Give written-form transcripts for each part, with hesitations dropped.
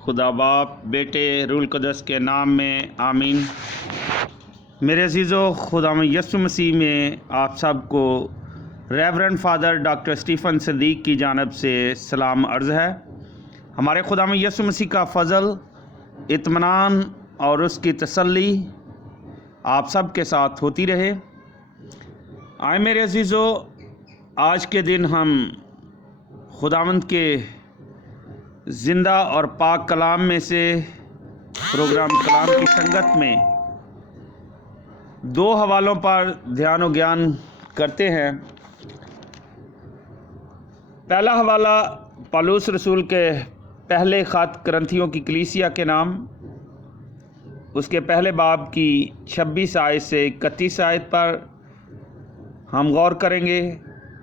खुदा बाप बेटे रूल कुदस के नाम में आमीन। मेरे अजीज़ों, खुदा यीशु मसीह में आप सबको reverend father doctor Stephen Sadiq की जानब से सलाम अर्ज़ है। हमारे खुदा यीशु मसीह का फ़ज़ल, इत्मीनान और उसकी तसल्ली आप सब के साथ होती रहे। आए मेरे अजीज़ों, आज के दिन हम खुदावंद के ज़िंदा और पाक कलाम में से प्रोग्राम कलाम की संगत में दो हवालों पर ध्यान और ज्ञान करते हैं। पहला हवाला पौलुस रसूल के पहले ख़त करंथियों की कलीसिया के नाम, उसके पहले बाब की 26 आयत से 31 आयत पर हम गौर करेंगे,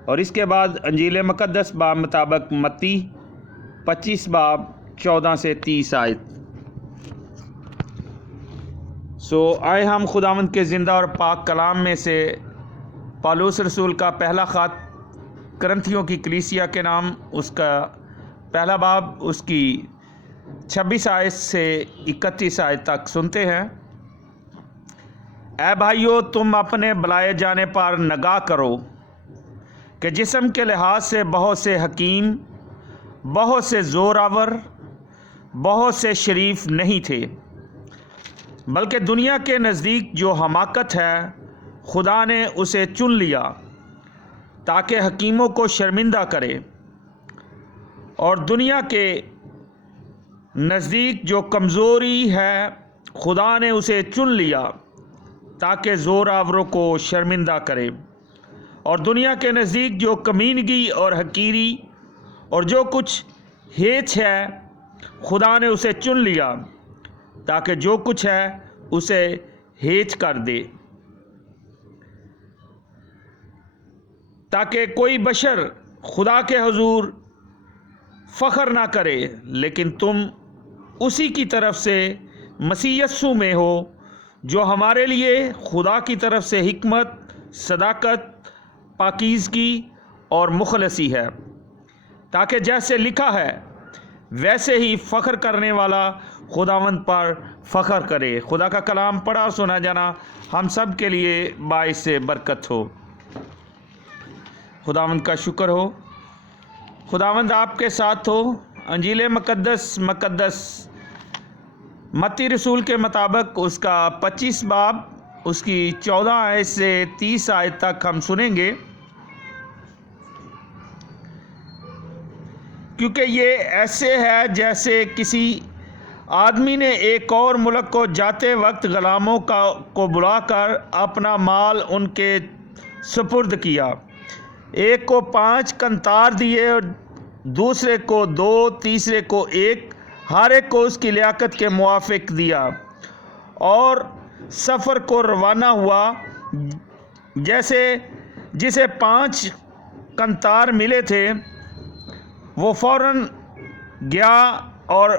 और इसके बाद अंजील मुक़द्दस बाब मुताबिक मत्ती 25 बाब 14 से 30 आयत। आए हम खुदावंद के ज़िंदा और पाक कलाम में से पौलुस रसूल का पहला ख़त करंथियों की कलीसिया के नाम, उसका पहला बाब उसकी 26 आयत से 31 आयत तक सुनते हैं। ऐ भाइयों, तुम अपने बुलाए जाने पर नगाह करो कि जिस्म के लिहाज से बहुत से हकीम, बहुत से ज़ोरावर, बहुत से शरीफ नहीं थे, बल्कि दुनिया के नज़दीक जो हमाकत है खुदा ने उसे चुन लिया ताकि हकीमों को शर्मिंदा करे, और दुनिया के नज़दीक जो कमज़ोरी है खुदा ने उसे चुन लिया ताकि ज़ोरावरों को शर्मिंदा करे, और दुनिया के नज़दीक जो कमीनगी और हकीरी और जो कुछ हेच है खुदा ने उसे चुन लिया ताकि जो कुछ है उसे हेच कर दे, ताकि कोई बशर खुदा के हुजूर फ़ख्र ना करे, लेकिन तुम उसी की तरफ से मसीह यस्सु में हो, जो हमारे लिए खुदा की तरफ से हिकमत, सदाकत, पाकीज़गी और मुखलसी है, ताकि जैसे लिखा है वैसे ही फ़ख्र करने वाला खुदावंद पर फ़ख्र करे। खुदा का कलाम पढ़ा और सुना जाना हम सब के लिए बाइस से बरकत हो। खुदावंद का शुक्र हो। खुदावंद आपके साथ हो। अंजील मुक़द्दस मत्ती रसूल के मुताबिक उसका 25 बाब उसकी 14 आयत से 30 आयत तक हम सुनेंगे, क्योंकि ये ऐसे है जैसे किसी आदमी ने एक और मुल्क को जाते वक्त गुलामों को बुलाकर अपना माल उनके सुपुर्द किया। एक को 5 कंतार दिए, और दूसरे को 2, तीसरे को 1, हर एक को उसकी लियाकत के मुआफिक दिया, और सफ़र को रवाना हुआ। जिसे 5 कंतार मिले थे वो फ़ौरन गया और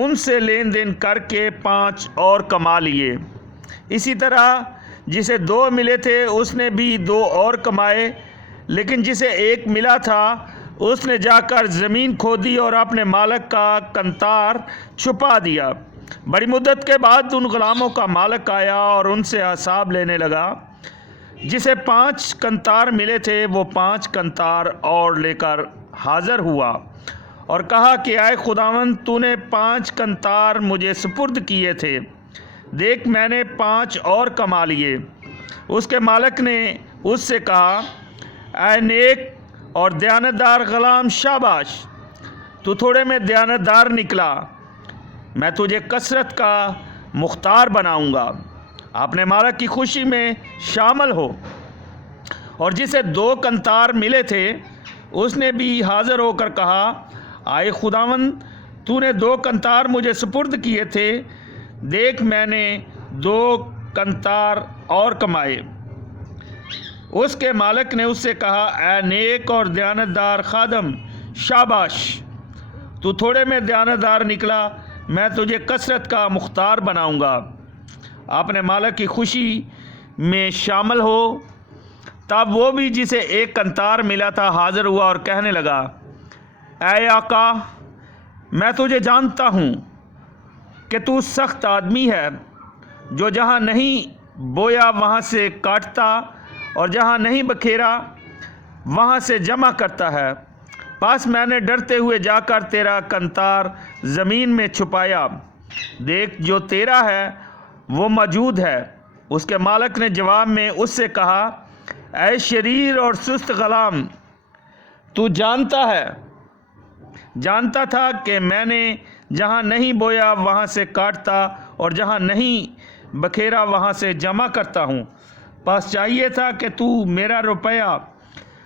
उनसे लेन देन करके 5 और कमा लिए। इसी तरह जिसे 2 मिले थे उसने भी 2 और कमाए, लेकिन जिसे 1 मिला था उसने जाकर ज़मीन खोदी और अपने मालिक का कंतार छुपा दिया। बड़ी मुद्दत के बाद उन गुलामों का मालिक आया और उनसे हिसाब लेने लगा। जिसे 5 कंतार मिले थे वो 5 कंतार और लेकर हाज़िर हुआ और कहा कि आए खुदावंद, तूने 5 कंतार मुझे सुपुर्द किए थे, देख मैंने 5 और कमा लिए। उसके मालिक ने उससे कहा, ऐ नेक और दयानतदार ग़ुलाम, शाबाश, तू थोड़े में दयानतदार निकला, मैं तुझे कसरत का मुख्तार बनाऊंगा, अपने मालिक की खुशी में शामिल हो। और जिसे 2 कंतार मिले थे उसने भी हाज़िर होकर कहा, आए खुदावंद, तूने 2 कंतार मुझे सुपुर्द किए थे, देख मैंने 2 कंतार और कमाए। उसके मालिक ने उससे कहा, ऐ नेक और दयानतदार खादम, शाबाश, तू थोड़े में दयानतदार निकला, मैं तुझे कसरत का मुख्तार बनाऊंगा, अपने मालिक की खुशी में शामिल हो। तब वो भी जिसे 1 कंतार मिला था हाज़िर हुआ और कहने लगा, ऐ आका, मैं तुझे जानता हूँ کہ تو سخت آدمی ہے جو جہاں نہیں بویا وہاں سے کاٹتا اور جہاں نہیں بکھیرا وہاں سے جمع کرتا ہے۔ پس میں نے ڈرتے ہوئے جا کر تیرا کنتار زمین میں چھپایا، دیکھ جو تیرا ہے وہ موجود ہے۔ اس کے مالک نے جواب میں اس سے کہا، اے شریر اور سست غلام، تو جانتا تھا کہ میں نے جہاں نہیں بویا وہاں سے کاٹتا اور جہاں نہیں بکھیرا وہاں سے جمع کرتا ہوں۔ پس چاہیے تھا کہ تو میرا روپیہ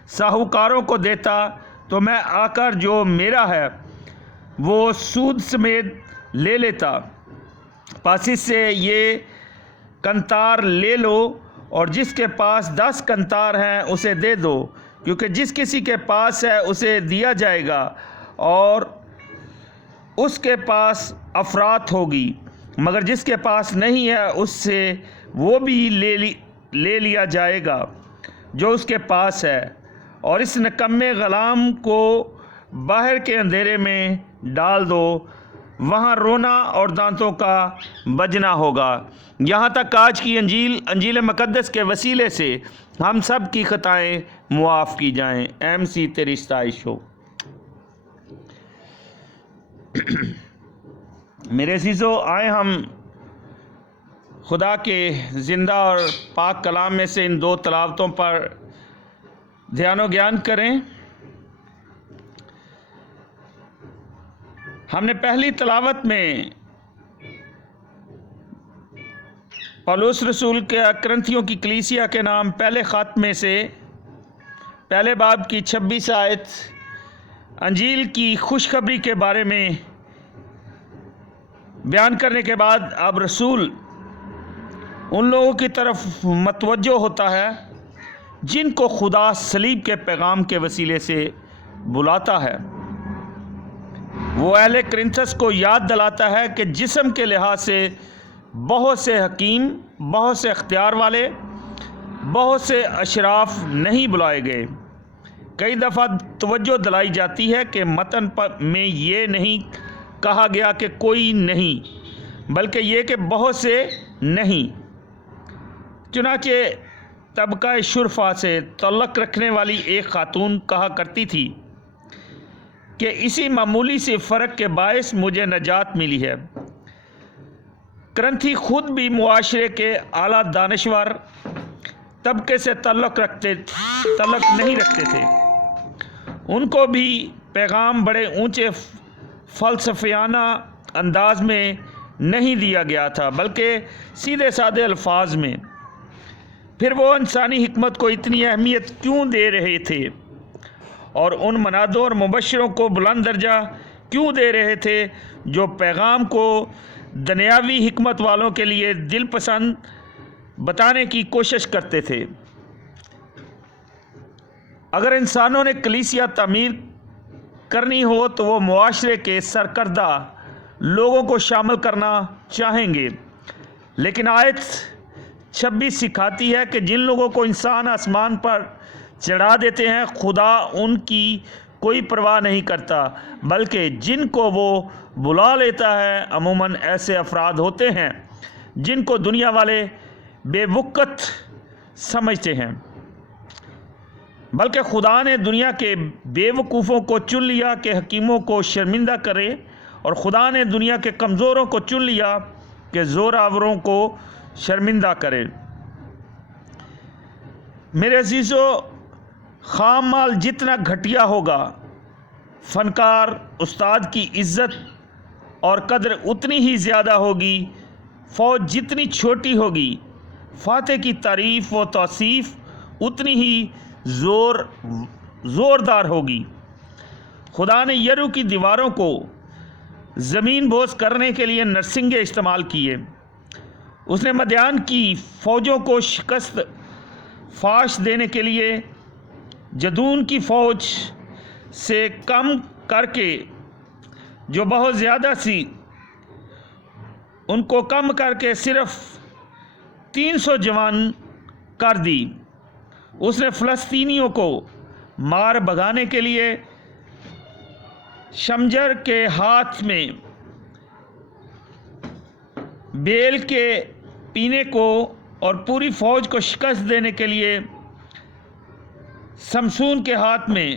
ساہوکاروں کو دیتا تو میں آ کر جو میرا ہے وہ سود سمیت لے لیتا۔ پس اس سے یہ کنتار لے لو اور جس کے پاس 10 کنتار ہیں اسے دے دو، کیونکہ جس کسی کے پاس ہے اسے دیا جائے گا اور اس کے پاس افراط ہوگی، مگر جس کے پاس نہیں ہے اس سے وہ بھی لے لیا جائے گا جو اس کے پاس ہے۔ اور اس نکمے غلام کو باہر کے اندھیرے میں ڈال دو، وہاں رونا اور دانتوں کا بجنا ہوگا۔ یہاں تک آج کی انجیل مقدس کے وسیلے سے ہم سب کی خطائیں معاف کی جائیں۔ MC تیری ستائش ہو۔ میرے عزیزو، آئے ہم خدا کے زندہ اور پاک کلام میں سے ان 2 تلاوتوں پر دھیان و گیان کریں۔ ہم نے پہلی تلاوت میں پولس رسول کے کرنتھیوں کی کلیسیا کے نام پہلے خط میں سے پہلے باب کی 26 آیت انجیل کی خوشخبری کے بارے میں بیان کرنے کے بعد اب رسول ان لوگوں کی طرف متوجہ ہوتا ہے جن کو خدا صلیب کے پیغام کے وسیلے سے بلاتا ہے۔ وہ اہل کرنتھس کو یاد دلاتا ہے کہ جسم کے لحاظ سے بہت سے حکیم، بہت سے اختیار والے، بہت سے اشراف نہیں بلائے گئے۔ کئی دفعہ توجہ دلائی جاتی ہے کہ متن میں یہ نہیں کہا گیا کہ کوئی نہیں، بلکہ یہ کہ بہت سے نہیں۔ چنانچہ طبقہ شرفا سے تعلق رکھنے والی ایک خاتون کہا کرتی تھی کہ اسی معمولی سے فرق کے باعث مجھے نجات ملی ہے۔ کرنتھی خود بھی معاشرے کے اعلیٰ دانشور طبقے سے تعلق نہیں رکھتے تھے۔ ان کو بھی پیغام بڑے اونچے فلسفیانہ انداز میں نہیں دیا گیا تھا، بلکہ سیدھے سادے الفاظ میں۔ پھر وہ انسانی حکمت کو اتنی اہمیت کیوں دے رہے تھے اور ان منادوں اور مبشروں کو بلند درجہ کیوں دے رہے تھے جو پیغام کو دنیاوی حکمت والوں کے لیے دل پسند بتانے کی کوشش کرتے تھے؟ اگر انسانوں نے کلیسیا تعمیر کرنی ہو تو وہ معاشرے کے سرکردہ لوگوں کو شامل کرنا چاہیں گے، لیکن آیت 26 سکھاتی ہے کہ جن لوگوں کو انسان آسمان پر چڑھا دیتے ہیں خدا ان کی کوئی پرواہ نہیں کرتا، بلکہ جن کو وہ بلا لیتا ہے عموماً ایسے افراد ہوتے ہیں جن کو دنیا والے بے وقت سمجھتے ہیں۔ بلکہ خدا نے دنیا کے بے وقوفوں کو چن لیا کہ حکیموں کو شرمندہ کرے، اور خدا نے دنیا کے کمزوروں کو چن لیا کہ زور آوروں کو شرمندہ کرے۔ میرے عزیزو، خام مال جتنا گھٹیا ہوگا، فنکار استاد کی عزت اور قدر اتنی ہی زیادہ ہوگی۔ فوج جتنی چھوٹی ہوگی، فاتح کی تعریف و توصیف اتنی ہی زوردار ہوگی۔ خدا نے یرو کی دیواروں کو زمین بوس کرنے کے لیے نرسنگے استعمال کیے۔ اس نے مدیان کی فوجوں کو شکست فاش دینے کے لیے جدون کی فوج سے کم کر کے جو بہت زیادہ سی ان کو کم کر کے صرف 300 جوان کر دی۔ اس نے فلسطینیوں کو مار بھگانے کے لیے شمجر کے ہاتھ میں بیل کے پینے کو اور پوری فوج کو شکست دینے کے لیے سمسون کے ہاتھ میں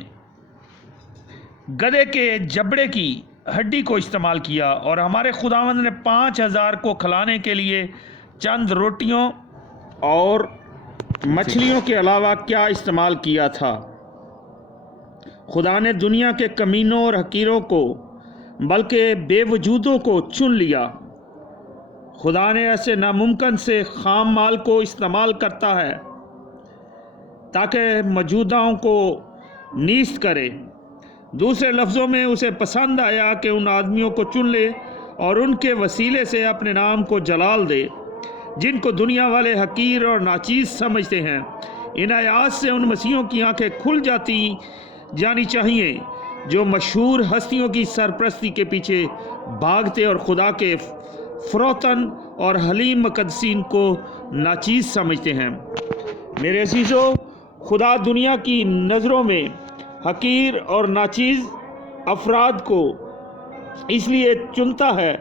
گدھے کے جبڑے کی ہڈی کو استعمال کیا، اور ہمارے خداوند نے 5000 کو کھلانے کے لیے چند روٹیوں اور مچھلیوں کے علاوہ کیا استعمال کیا تھا؟ خدا نے دنیا کے کمینوں اور حقیروں کو بلکہ بے وجودوں کو چن لیا۔ خدا نے ایسے ناممکن سے خام مال کو استعمال کرتا ہے تاکہ موجوداؤں کو نیست کرے۔ دوسرے لفظوں میں اسے پسند آیا کہ ان آدمیوں کو چن لے اور ان کے وسیلے سے اپنے نام کو جلال دے جن کو دنیا والے حقیر اور ناچیز سمجھتے ہیں۔ ان آیات سے ان مسیحوں کی آنکھیں کھل جانی چاہیے جو مشہور ہستیوں کی سرپرستی کے پیچھے بھاگتے اور خدا کے فروتن اور حلیم مقدسین کو ناچیز سمجھتے ہیں۔ میرے عزیزو، خدا دنیا کی نظروں میں حقیر اور ناچیز افراد کو اس لیے چنتا ہے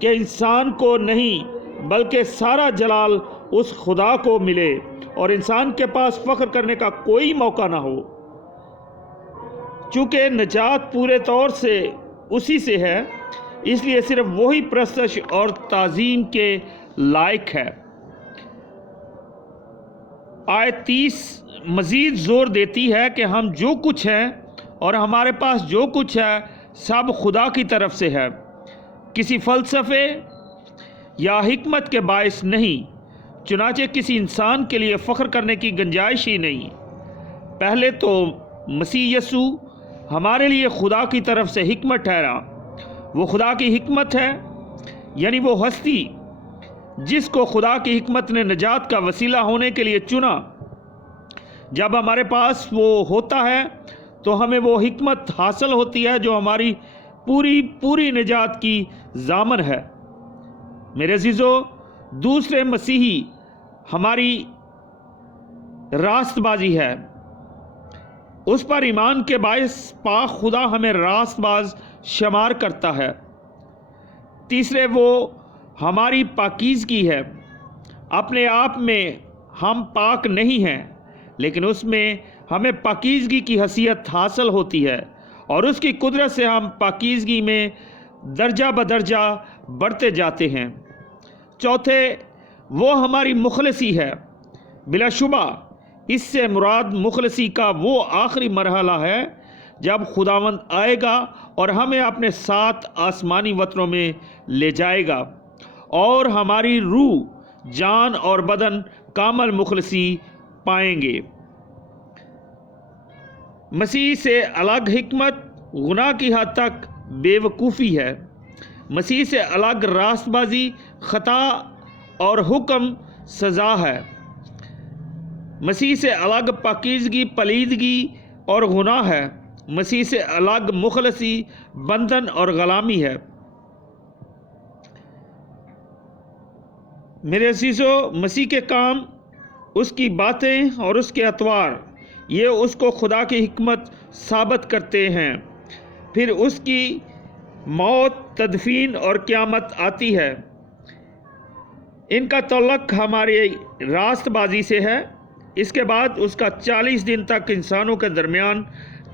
کہ انسان کو نہیں بلکہ سارا جلال اس خدا کو ملے اور انسان کے پاس فخر کرنے کا کوئی موقع نہ ہو۔ چونکہ نجات پورے طور سے اسی سے ہے، اس لیے صرف وہی پرستش اور تعظیم کے لائق ہے۔ آیت 30 مزید زور دیتی ہے کہ ہم جو کچھ ہیں اور ہمارے پاس جو کچھ ہے سب خدا کی طرف سے ہے، کسی فلسفے یا حکمت کے باعث نہیں، چنانچہ کسی انسان کے لیے فخر کرنے کی گنجائش ہی نہیں۔ پہلے تو مسیح یسوع ہمارے لیے خدا کی طرف سے حکمت ٹھہرا۔ وہ خدا کی حکمت ہے، یعنی وہ ہستی جس کو خدا کی حکمت نے نجات کا وسیلہ ہونے کے لیے چنا۔ جب ہمارے پاس وہ ہوتا ہے تو ہمیں وہ حکمت حاصل ہوتی ہے جو ہماری پوری نجات کی ضامن ہے۔ میرے عزیزو، دوسرے مسیحی ہماری راست بازی ہے، اس پر ایمان کے باعث پاک خدا ہمیں راست باز شمار کرتا ہے۔ تیسرے، وہ ہماری پاکیزگی ہے۔ اپنے آپ میں ہم پاک نہیں ہیں، لیکن اس میں ہمیں پاکیزگی کی حیثیت حاصل ہوتی ہے، اور اس کی قدرت سے ہم پاکیزگی میں درجہ بدرجہ بڑھتے جاتے ہیں۔ چوتھے، وہ ہماری مخلصی ہے۔ بلا شبہ اس سے مراد مخلصی کا وہ آخری مرحلہ ہے جب خداوند آئے گا اور ہمیں اپنے ساتھ آسمانی وطنوں میں لے جائے گا، اور ہماری روح، جان اور بدن کامل مخلصی پائیں گے۔ مسیح سے الگ حکمت گناہ کی حد تک بے وقوفی ہے۔ مسیح سے الگ راست بازی خطا اور حکم سزا ہے۔ مسیح سے الگ پاکیزگی پلیدگی اور گناہ ہے۔ مسیح سے الگ مخلصی بندھن اور غلامی ہے۔ میرے عزیزو، مسیح کے کام، اس کی باتیں اور اس کے اطوار، یہ اس کو خدا کی حکمت ثابت کرتے ہیں۔ پھر اس کی موت، تدفین اور قیامت آتی ہے۔ ان کا تعلق ہماری راست بازی سے ہے۔ اس کے بعد اس کا 40 دن تک انسانوں کے درمیان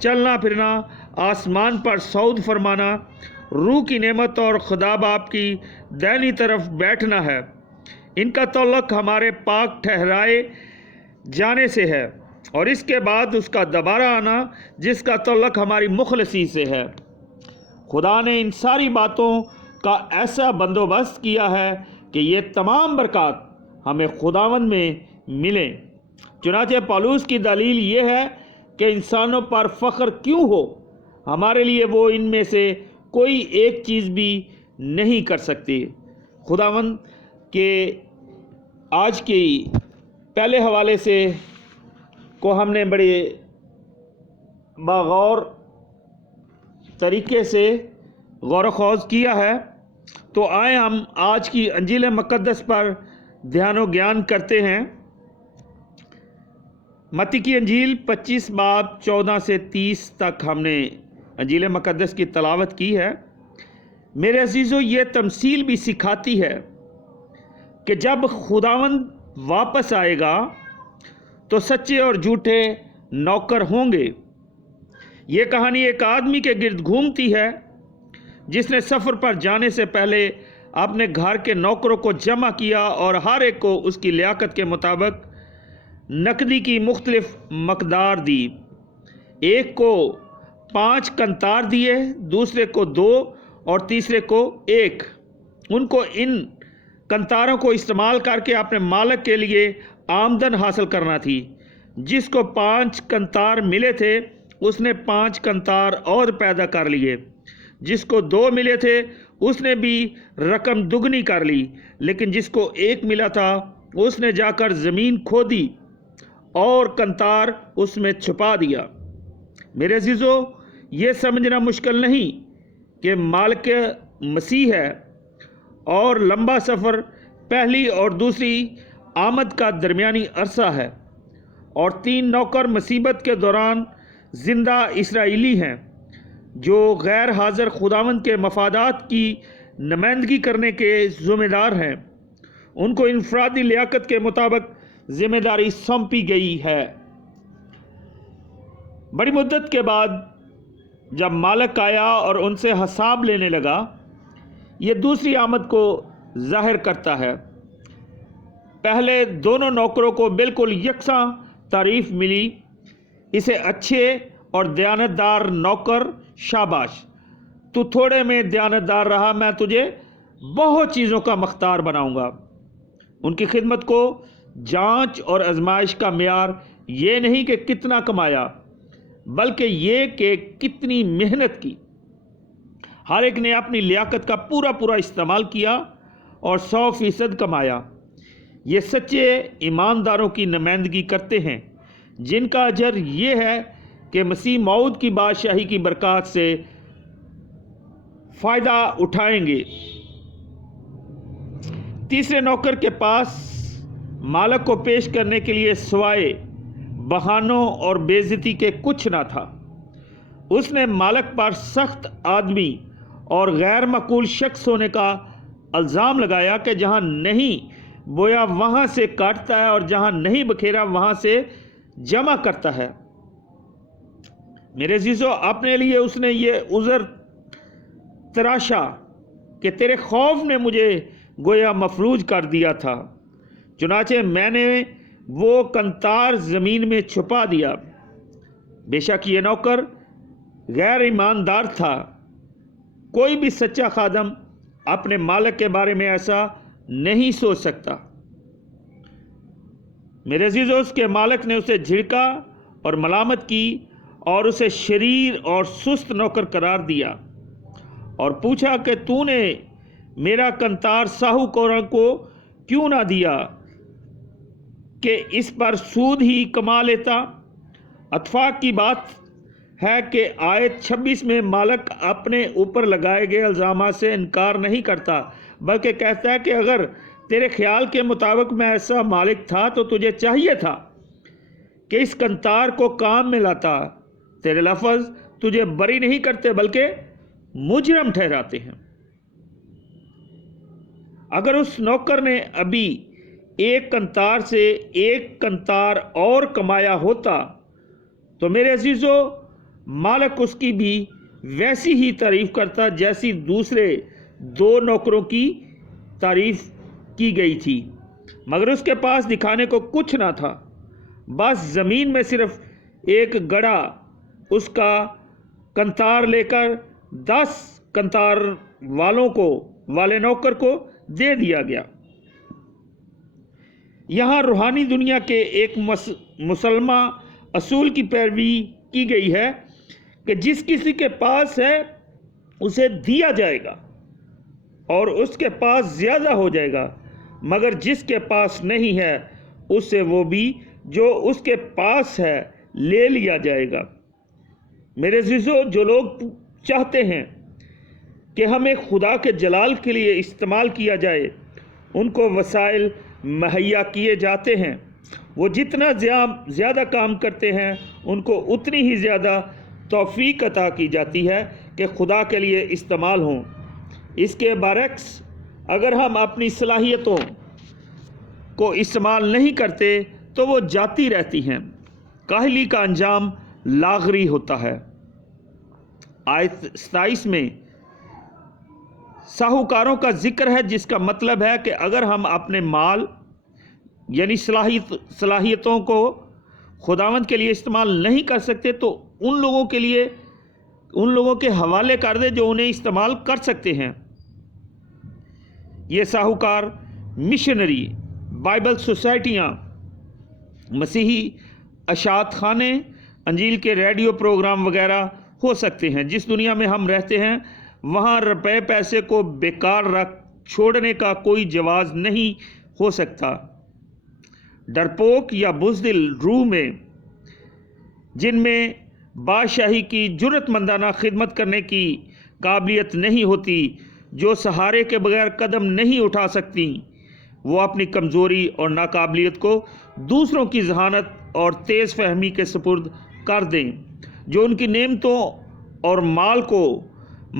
چلنا پھرنا، آسمان پر صعود فرمانا، روح کی نعمت اور خدا باپ کی دائنی طرف بیٹھنا ہے۔ ان کا تعلق ہمارے پاک ٹھہرائے جانے سے ہے، اور اس کے بعد اس کا دوبارہ آنا جس کا تعلق ہماری مخلصی سے ہے۔ خدا نے ان ساری باتوں کا ایسا بندوبست کیا ہے کہ یہ تمام برکات ہمیں خداوند میں ملیں۔ چنانچہ پالوس کی دلیل یہ ہے کہ انسانوں پر فخر کیوں ہو، ہمارے لیے وہ ان میں سے کوئی ایک چیز بھی نہیں کر سکتی۔ خداوند کے آج کی پہلے حوالے سے کو ہم نے بڑے باغور طریقے سے غور و خوض کیا ہے، تو آئیں ہم آج کی انجیل مقدس پر دھیان و گیان کرتے ہیں۔ متی کی انجیل 25 باب 14 سے 30 تک ہم نے انجیل مقدس کی تلاوت کی ہے۔ میرے عزیزو، یہ تمثیل بھی سکھاتی ہے کہ جب خداوند واپس آئے گا تو سچے اور جھوٹے نوکر ہوں گے۔ یہ کہانی ایک آدمی کے گرد گھومتی ہے جس نے سفر پر جانے سے پہلے اپنے گھر کے نوکروں کو جمع کیا اور ہر ایک کو اس کی لیاقت کے مطابق نقدی کی مختلف مقدار دی۔ ایک کو 5 کنتار دیے، دوسرے کو 2 اور تیسرے کو 1۔ ان کو ان کنتاروں کو استعمال کر کے اپنے مالک کے لیے آمدن حاصل کرنا تھی۔ جس کو 5 کنتار ملے تھے اس نے 5 کنتار اور پیدا کر لیے۔ جس کو 2 ملے تھے اس نے بھی رقم دگنی کر لی، لیکن جس کو 1 ملا تھا اس نے جا کر زمین کھودی اور کنتار اس میں چھپا دیا۔ میرے عزیزو، یہ سمجھنا مشکل نہیں کہ مالک مسیح ہے اور لمبا سفر پہلی اور دوسری آمد کا درمیانی عرصہ ہے، اور 3 نوکر مصیبت کے دوران زندہ اسرائیلی ہیں جو غیر حاضر خداوند کے مفادات کی نمائندگی کرنے کے ذمہ دار ہیں۔ ان کو انفرادی لیاقت کے مطابق ذمہ داری سونپی گئی ہے۔ بڑی مدت کے بعد جب مالک آیا اور ان سے حساب لینے لگا، یہ دوسری آمد کو ظاہر کرتا ہے۔ پہلے دونوں نوکروں کو بالکل یکساں تعریف ملی، اسے اچھے اور دیانتدار نوکر، شاباش، تو تھوڑے میں دیانتدار رہا، میں تجھے بہت چیزوں کا مختار بناؤں گا۔ ان کی خدمت کو جانچ اور آزمائش کا معیار یہ نہیں کہ کتنا کمایا، بلکہ یہ کہ کتنی محنت کی۔ ہر ایک نے اپنی لیاقت کا پورا استعمال کیا اور 100% کمایا۔ یہ سچے ایمانداروں کی نمائندگی کرتے ہیں جن کا اجر یہ ہے کہ مسیح موعود کی بادشاہی کی برکات سے فائدہ اٹھائیں گے۔ تیسرے نوکر کے پاس مالک کو پیش کرنے کے لیے سوائے بہانوں اور بے عزتی کے کچھ نہ تھا۔ اس نے مالک پر سخت آدمی اور غیر معقول شخص ہونے کا الزام لگایا کہ جہاں نہیں بویا وہاں سے کاٹتا ہے اور جہاں نہیں بکھیرا وہاں سے جمع کرتا ہے۔ میرے عزیزو، اپنے لیے اس نے یہ عذر تراشا کہ تیرے خوف نے مجھے گویا مفلوج کر دیا تھا، چنانچہ میں نے وہ کنتار زمین میں چھپا دیا۔ بے شک یہ نوکر غیر ایماندار تھا۔ کوئی بھی سچا خادم اپنے مالک کے بارے میں ایسا نہیں سوچ سکتا۔ میرے عزیزو، اس کے مالک نے اسے جھڑکا اور ملامت کی اور اسے شریر اور سست نوکر قرار دیا اور پوچھا کہ تو نے میرا کنتار ساہوکاروں کو کیوں نہ دیا کہ اس پر سود ہی کما لیتا۔ اتفاق کی بات ہے کہ آیت 26 میں مالک اپنے اوپر لگائے گئے الزامات سے انکار نہیں کرتا، بلکہ کہتا ہے کہ اگر تیرے خیال کے مطابق میں ایسا مالک تھا تو تجھے چاہیے تھا کہ اس کنتار کو کام میں لاتا۔ تیرے لفظ تجھے بری نہیں کرتے بلکہ مجرم ٹھہراتے ہیں۔ اگر اس نوکر نے ابھی 1 کنتار سے 1 کنتار اور کمایا ہوتا تو میرے عزیزو، مالک اس کی بھی ویسی ہی تعریف کرتا جیسی دوسرے 2 نوکروں کی تعریف کی گئی تھی، مگر اس کے پاس دکھانے کو کچھ نہ تھا، بس زمین میں صرف ایک گڑھا اس کا کنتار لے کر 10 کنتار والے نوکر کو دے دیا گیا۔ یہاں روحانی دنیا کے ایک مسلمہ اصول کی پیروی کی گئی ہے کہ جس کسی کے پاس ہے اسے دیا جائے گا اور اس کے پاس زیادہ ہو جائے گا، مگر جس کے پاس نہیں ہے اس سے وہ بھی جو اس کے پاس ہے لے لیا جائے گا۔ میرے عزیزو، جو لوگ چاہتے ہیں کہ ہمیں خدا کے جلال کے لیے استعمال کیا جائے، ان کو وسائل مہیا کیے جاتے ہیں۔ وہ جتنا زیادہ کام کرتے ہیں ان کو اتنی ہی زیادہ توفیق عطا کی جاتی ہے کہ خدا کے لیے استعمال ہوں۔ اس کے برعکس اگر ہم اپنی صلاحیتوں کو استعمال نہیں کرتے تو وہ جاتی رہتی ہیں۔ کاہلی کا انجام لاغری ہوتا ہے۔ آیت 27 میں ساہوکاروں کا ذکر ہے، جس کا مطلب ہے کہ اگر ہم اپنے مال یعنی صلاحیتوں کو خداوند کے لیے استعمال نہیں کر سکتے تو ان لوگوں کے حوالے کر دے جو انہیں استعمال کر سکتے ہیں۔ یہ ساہوکار مشنری، بائبل سوسائٹیاں، مسیحی اشاعت خانے، انجیل کے ریڈیو پروگرام وغیرہ ہو سکتے ہیں۔ جس دنیا میں ہم رہتے ہیں وہاں روپے پیسے کو بیکار رکھ چھوڑنے کا کوئی جواز نہیں ہو سکتا۔ ڈرپوک یا بزدل روح میں، جن میں بادشاہی کی جرت مندانہ خدمت کرنے کی قابلیت نہیں ہوتی، جو سہارے کے بغیر قدم نہیں اٹھا سکتی، وہ اپنی کمزوری اور ناقابلیت کو دوسروں کی ذہانت اور تیز فہمی کے سپرد کر دیں، جو ان کی نعمتوں اور مال کو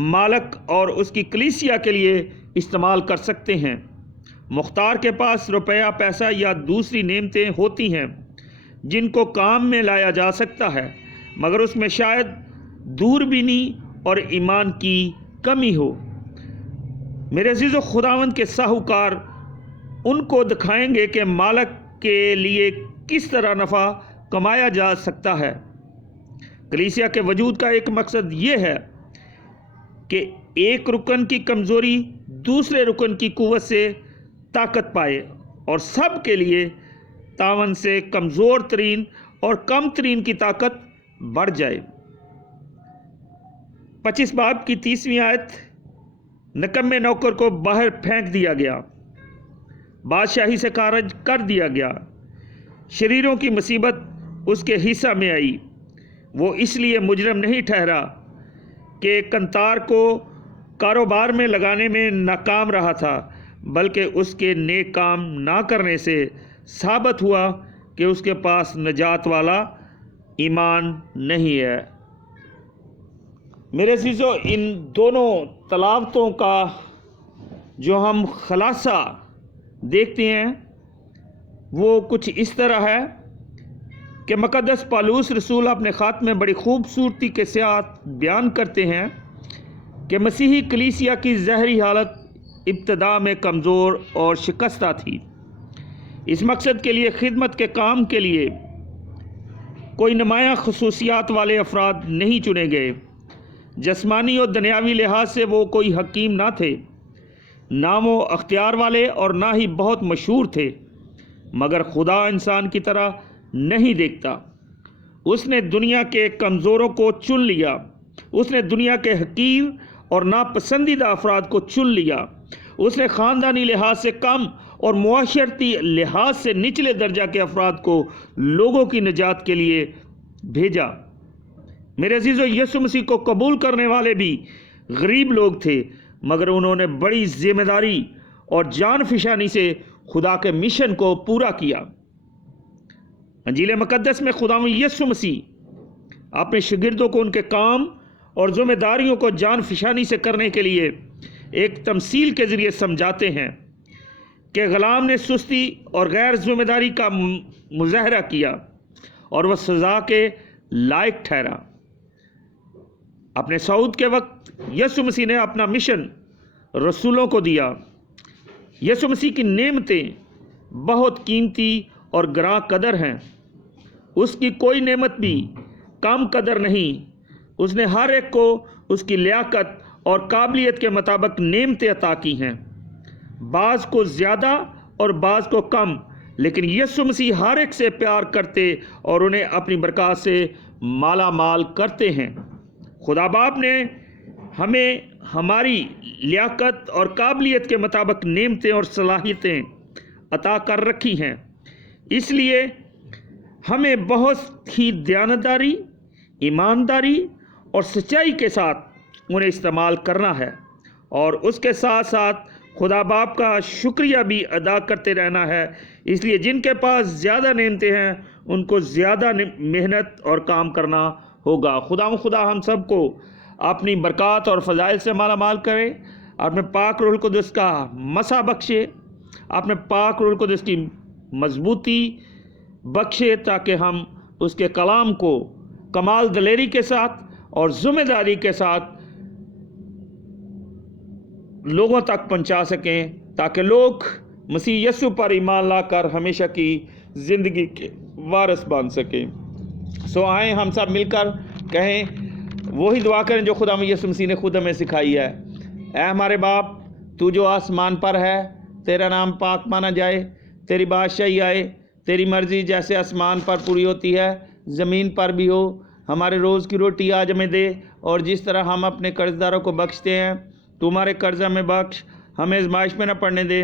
مالک اور اس کی کلیسیا کے لیے استعمال کر سکتے ہیں۔ مختار کے پاس روپیہ پیسہ یا دوسری نعمتیں ہوتی ہیں جن کو کام میں لایا جا سکتا ہے، مگر اس میں شاید دوربینی اور ایمان کی کمی ہو۔ میرے عزیزو، خداوند کے ساہوکار ان کو دکھائیں گے کہ مالک کے لیے کس طرح نفع کمایا جا سکتا ہے۔ کلیسیا کے وجود کا ایک مقصد یہ ہے کہ ایک رکن کی کمزوری دوسرے رکن کی قوت سے طاقت پائے اور سب کے لیے تعاون سے کمزور ترین اور کم ترین کی طاقت بڑھ جائے۔ 25 باب کی 30ویں آیت، نکمے نوکر کو باہر پھینک دیا گیا، بادشاہی سے خارج کر دیا گیا، شریروں کی مصیبت اس کے حصہ میں آئی۔ وہ اس لیے مجرم نہیں ٹھہرا کہ کنتار کو کاروبار میں لگانے میں ناکام رہا تھا، بلکہ اس کے نیک کام نہ کرنے سے ثابت ہوا کہ اس کے پاس نجات والا ایمان نہیں ہے۔ میرے عزیزو، ان دونوں تلاوتوں کا جو ہم خلاصہ دیکھتے ہیں وہ کچھ اس طرح ہے کہ مقدس پالوس رسول اپنے خط میں بڑی خوبصورتی کے ساتھ بیان کرتے ہیں کہ مسیحی کلیسیا کی ظاہری حالت ابتدا میں کمزور اور شکستہ تھی۔ اس مقصد کے لیے خدمت کے کام کے لیے کوئی نمایاں خصوصیات والے افراد نہیں چنے گئے۔ جسمانی اور دنیاوی لحاظ سے وہ کوئی حکیم نہ تھے، نہ وہ اختیار والے اور نہ ہی بہت مشہور تھے، مگر خدا انسان کی طرح نہیں دیکھتا۔ اس نے دنیا کے کمزوروں کو چن لیا، اس نے دنیا کے حقیر اور ناپسندیدہ افراد کو چن لیا، اس نے خاندانی لحاظ سے کم اور معاشرتی لحاظ سے نچلے درجہ کے افراد کو لوگوں کی نجات کے لیے بھیجا۔ میرے عزیزو، یسوع مسیح کو قبول کرنے والے بھی غریب لوگ تھے، مگر انہوں نے بڑی ذمہ داری اور جان فشانی سے خدا کے مشن کو پورا کیا۔ انجیل مقدس میں خداوند یسوع مسیح اپنے شاگردوں کو ان کے کام اور ذمہ داریوں کو جان فشانی سے کرنے کے لیے ایک تمثیل کے ذریعے سمجھاتے ہیں کہ غلام نے سستی اور غیر ذمہ داری کا مظاہرہ کیا اور وہ سزا کے لائق ٹھہرا۔ اپنے صعود کے وقت یسوع مسیح نے اپنا مشن رسولوں کو دیا۔ یسوع مسیح کی نعمتیں بہت قیمتی اور گراں قدر ہیں، اس کی کوئی نعمت بھی کم قدر نہیں۔ اس نے ہر ایک کو اس کی لیاقت اور قابلیت کے مطابق نعمتیں عطا کی ہیں، بعض کو زیادہ اور بعض کو کم، لیکن یسوع مسیح ہر ایک سے پیار کرتے اور انہیں اپنی برکات سے مالا مال کرتے ہیں۔ خدا باپ نے ہمیں ہماری لیاقت اور قابلیت کے مطابق نعمتیں اور صلاحیتیں عطا کر رکھی ہیں، اس لیے ہمیں بہت ہی دیانتداری، ایمانداری اور سچائی کے ساتھ انہیں استعمال کرنا ہے، اور اس کے ساتھ ساتھ خدا باپ کا شکریہ بھی ادا کرتے رہنا ہے۔ اس لیے جن کے پاس زیادہ نعمتیں ہیں ان کو زیادہ محنت اور کام کرنا ہوگا۔ خدا ہم سب کو اپنی برکات اور فضائل سے مالا مال کرے، اپنے پاک روح القدس کا مسا بخشے، اپنے پاک روح القدس کی मजबूती बख्शे ताकि हम उसके कलाम को कमाल दलेरी के साथ और ज़िम्मेदारी के साथ लोगों तक पहुंचा सकें, ताकि लोग मसीह यीशु पर ईमान लाकर हमेशा की ज़िंदगी के वारिस बन सकें। सो आए हम सब मिलकर कहें, वही दुआ करें जो खुदा यीशु मसीह ने खुद हमें सिखाई है। ऐ हमारे बाप, तू जो आसमान पर है, तेरा नाम पाक माना जाए, तेरी बादशाही आए, तेरी मर्ज़ी जैसे आसमान पर पूरी होती है ज़मीन पर भी हो। हमारे रोज़ की रोटी आज हमें दे, और जिस तरह हम अपने कर्जदारों को बख्शते हैं, तू हमारे कर्ज हमें बख्श, हमें आज़माइश में न पड़ने दे,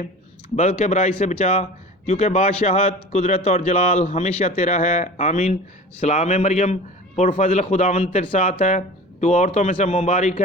बल्कि बुराई से बचा, क्योंकि बादशाहत, कुदरत और जलाल हमेशा तेरा है। आमीन। सलाम मरियम, पुरफज़ल खुदावंद तेरे साथ है, तू औरतों में से मुबारक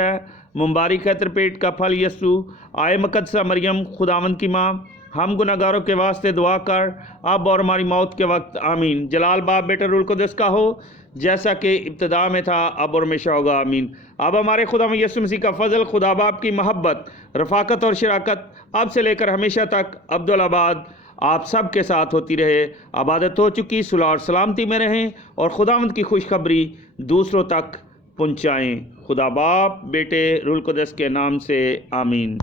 है तेरे पेट का फल यीशु। आए मुकद्दसा मरियम, खुदावंद की माँ, हम गुनहगारों के वास्ते दुआ कर, अब और हमारी मौत के वक्त। आमीन। जलाल बाप बेटा रूह कुद्दुस का हो, जैसा कि इब्तिदा में था, अब और हमेशा होगा। आमीन। अब हमारे खुदा में यीशु मसीह का फजल, खुदा बाप की मोहब्बत, रफ़ाकत और शराकत अब से लेकर हमेशा तक अब्दुल-आबाद आप सब के साथ होती रहे। आबादत हो चुकी सुलह और सलामती में रहें, और खुदावंद की खुशखबरी दूसरों तक पहुँचाएँ। खुदा बाप, बेटे, रूह कुद्दुस के नाम से। आमीन।